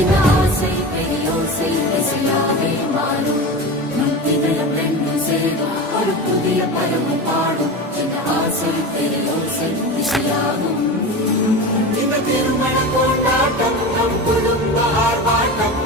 சின்ன ஆசை பெரியோசை இசையாவே மாறும் தினம் ரெண்டும் சேரும் ஒரு புதிய பருவம் பாடும் சின்ன ஆசை பெரியோசை இசையாகும் திருமண கொண்டாட்டம் நம் குடும்ப ஆர்ப்பாட்டம்